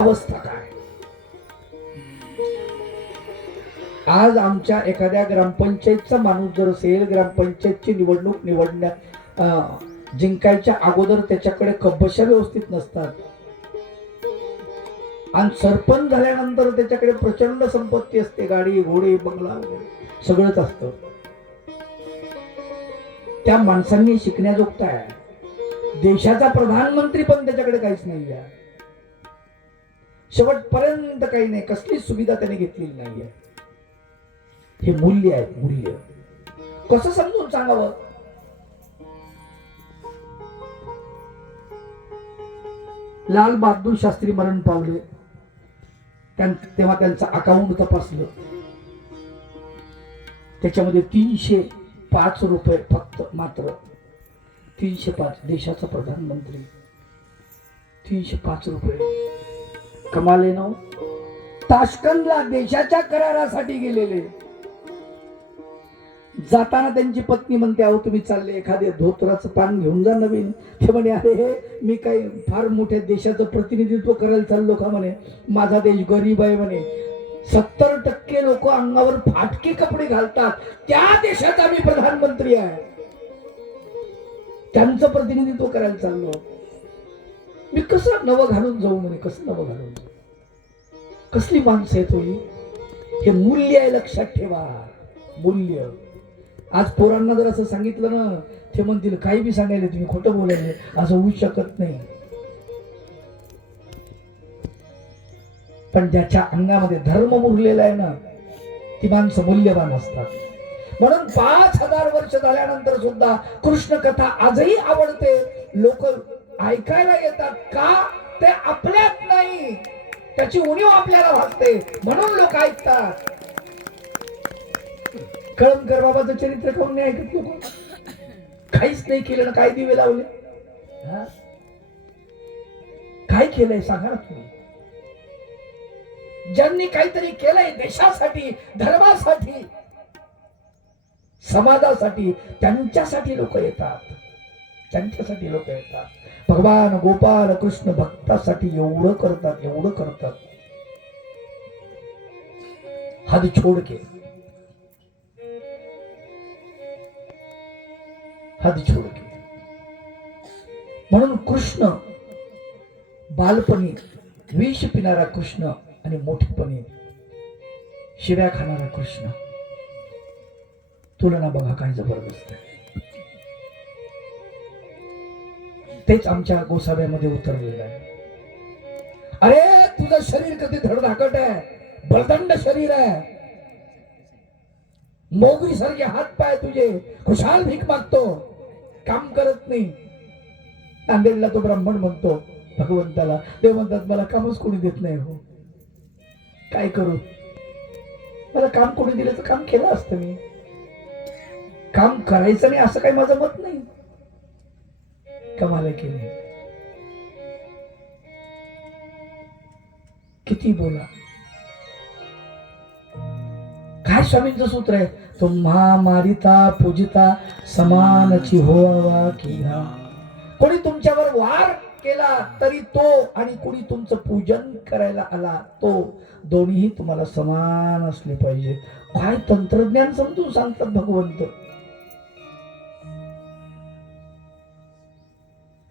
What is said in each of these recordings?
अवस्था काय? आज आमच्या एखाद्या ग्रामपंचायतचा माणूस जर असेल, ग्रामपंचायतची निवडणूक जिंकायच्या अगोदर त्याच्याकडे कब्बशा व्यवस्थित नसतात आणि सरपंच झाल्यानंतर त्याच्याकडे प्रचंड संपत्ती असते, गाडी घोडे बंगला वगैरे सगळंच असतं. त्या माणसांनी शिकण्याजोगतं आहे. देशाचा प्रधानमंत्री पण त्याच्याकडे काहीच नाही आहे, शेवटपर्यंत काही नाही, कसली सुविधा त्याने घेतलेली नाहीये. हे मूल्य आहे. मूल्य कसं समजून सांगावं? लाल बहादूर शास्त्री मरण पावले, तेव्हा त्यांचं अकाउंट तपासलं, त्याच्यामध्ये 305 रुपये फक्त, मात्र 305. देशाचा प्रधानमंत्री 305 रुपये. कमाल आहे ना. ताशकंदला देशाच्या करारासाठी गेलेले, जाताना त्यांची पत्नी म्हणते, अहो तुम्ही चालले एखादे धोत्राचं पान घेऊन जा नवीन. ते म्हणे, अरे मी काही फार मोठ्या देशाचं प्रतिनिधित्व करायला चाललो का? म्हणे माझा देश गरीब आहे. म्हणे 70% लोक अंगावर फाटके कपडे घालतात, त्या देशाचा मी प्रधानमंत्री आहे, त्यांचं प्रतिनिधित्व करायला चाललो. मी कसं नवं घालून जाऊ? म्हणे कसं नवं घालून जाऊ? कसली माणसं आहेत होई? हे मूल्य आहे, लक्षात ठेवा. मूल्य. आज पोरांना जर असं सांगितलं ना, ते म्हणतील काही बी सांगायला तुम्ही, खोटं बोलायले, असं होऊ शकत नाही. पण ज्याच्या अंगामध्ये धर्म मुरलेला आहे ना, ती माणसं मूल्यवान असतात. म्हणून 5000 वर्ष झाल्यानंतर सुद्धा कृष्ण कथा आजही आवडते. लोक ऐकायला येतात का? ते आपल्यात नाही, त्याची उणीव आपल्याला भासते म्हणून लोक ऐकतात. कळमकर बाबाचं चरित्र करून नाही ऐकत लोक. काहीच नाही केलं ना, काय दिवे लावले, काय केलंय सांगा ना तुम्ही? ज्यांनी काहीतरी केलंय देशासाठी, धर्मासाठी, समाजासाठी, त्यांच्यासाठी लोक येतात. त्यांच्यासाठी लोक येतात. भगवान गोपाल कृष्ण भक्तासाठी एवढं करतात, एवढं करतात, हद छोड़ के, हद छोड़ के. म्हणून कृष्ण बालपणी विष पिणारा कृष्ण आणि मोठेपणी शिव्या खाणारा कृष्ण, तुलना बघा काय जबरदस्त आहे. तेच आमच्या गोसाव्यामध्ये उतरलेलं आहे. अरे तुझं शरीर कधी धडधाकट आहे, बळदंड शरीर आहे, मोगरी सारखे हात पाय तुझे, खुशाल भीक मागतो, काम करत नाही. नांदेडला तो ब्राह्मण म्हणतो भगवंताला, ते म्हणतात मला कामच कोणी देत नाही. हो काय करू? मला काम कोणी दिलं तर काम केलं असतं मी. काम करायचं नाही असं काही माझं मत नाही. कमाल केली. किती बोला. काय स्वामींचं सूत्र आहे? तुम्हा मारिता पूजिता समानची होवा की हा. कोणी तुमच्यावर वार केला तरी तो, आणि कोणी तुमचं पूजन करायला आला तो, दोन्ही तुम्हाला समान असले पाहिजे. काय तंत्रज्ञान समजून सांगतात भगवंत.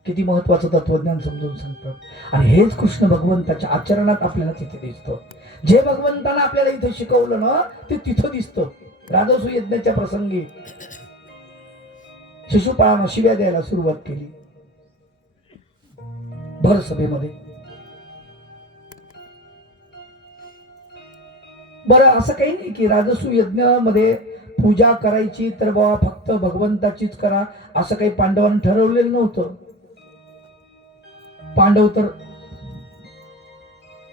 किती महत्वाचं तत्वज्ञान समजून सांगतात. आणि हेच कृष्ण भगवंताच्या आचरणात आपल्याला तिथे दिसतं. जे भगवंतानं आपल्याला इथे शिकवलं ना, ते तिथं दिसतं. राजसू यज्ञाच्या प्रसंगी शिशुपाळानं शिव्या द्यायला सुरुवात केली भर सभेमध्ये. बरं असं काही नाही की राजसू यज्ञामध्ये पूजा करायची तर बाबा फक्त भगवंताचीच करा असं काही पांडवांनी ठरवलेलं नव्हतं. पांडव तर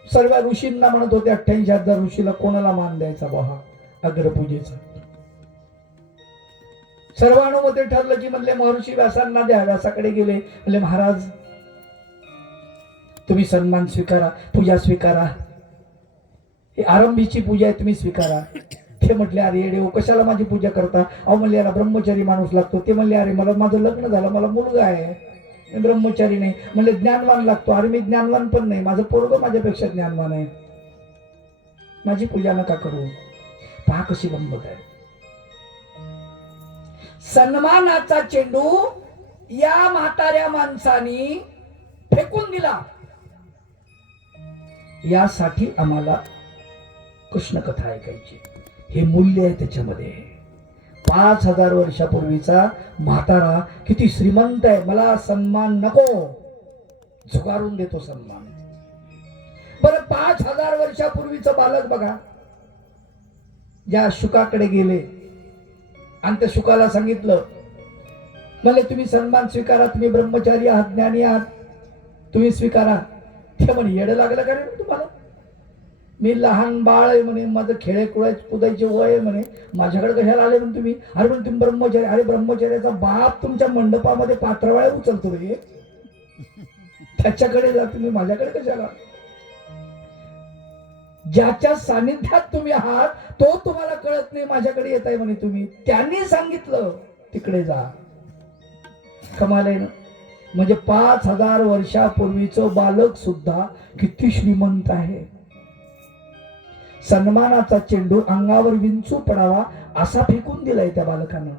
सर्व ऋषींना म्हणत होते, 88,000 ऋषीला कोणाला मान द्यायचा बहा अग्रपूजेचा. सर्वानुमते ठरलं की म्हणले महर्षी व्यासांना द्या. व्यासाकडे गेले, म्हणले महाराज तुम्ही सन्मान स्वीकारा, पूजा स्वीकारा, ही आरंभीची पूजा आहे, तुम्ही स्वीकारा. ते म्हटले अरे येडे कशाला माझी पूजा करता? अहो म्हणले याला ब्रह्मचारी माणूस लागतो. ते म्हणले अरे मला माझं लग्न झालं, मला मुलगा आहे, मी ब्रह्मचारी नाही. म्हणले ज्ञानवान लागतो. अरे मी ज्ञानवान पण नाही, माझं पोरगं माझ्यापेक्षा ज्ञानवान आहे. माझी पूजा नका करू. पहा कशी गंमत आहे. सन्मानाचा चेंडू या म्हाताऱ्या माणसानी फेकून दिला. यासाठी आम्हाला कृष्ण कथा ऐकायची. हे मूल्य आहे त्याच्यामध्ये. 5000 वर्षापूर्वीचा म्हातारा किती श्रीमंत आहे. मला सन्मान नको, झुगारून देतो सन्मान. बरं 5000 वर्षापूर्वीचं बालक बघा, ज्या शुकाकडे गेले आणि त्या शुकाला सांगितलं, मला तुम्ही सन्मान स्वीकारा, तुम्ही ब्रह्मचारी आहात, ज्ञानी आहात, तुम्ही स्वीकारा. ते म्हणे येडं लागलं का रे तुम्हाला? मी लहान बाळ आहे म्हणे, माझं खेळे कुदायचे वय आहे म्हणे, माझ्याकडे कशाला आले म्हणे तुम्ही? अरे म्हणे तुम्ही ब्रह्मचारी. अरे ब्रह्मचार्याचा बाप तुमच्या मंडपामध्ये पात्रवाळ्या उचलतो रे, त्याच्याकडे जा तुम्ही, माझ्याकडे कशाला? ज्याच्या सानिध्यात तुम्ही आहात तो तुम्हाला कळत नाही, माझ्याकडे येत आहे म्हणे तुम्ही. त्यांनी सांगितलं तिकडे जा. कमाल आहे ना. म्हणजे 5000 वर्षापूर्वीचं बालक सुद्धा किती श्रीमंत आहे. सन्मानाचा चेंडू अंगावर विंचू पडावा असा फेकून दिलाय त्या बालकानं.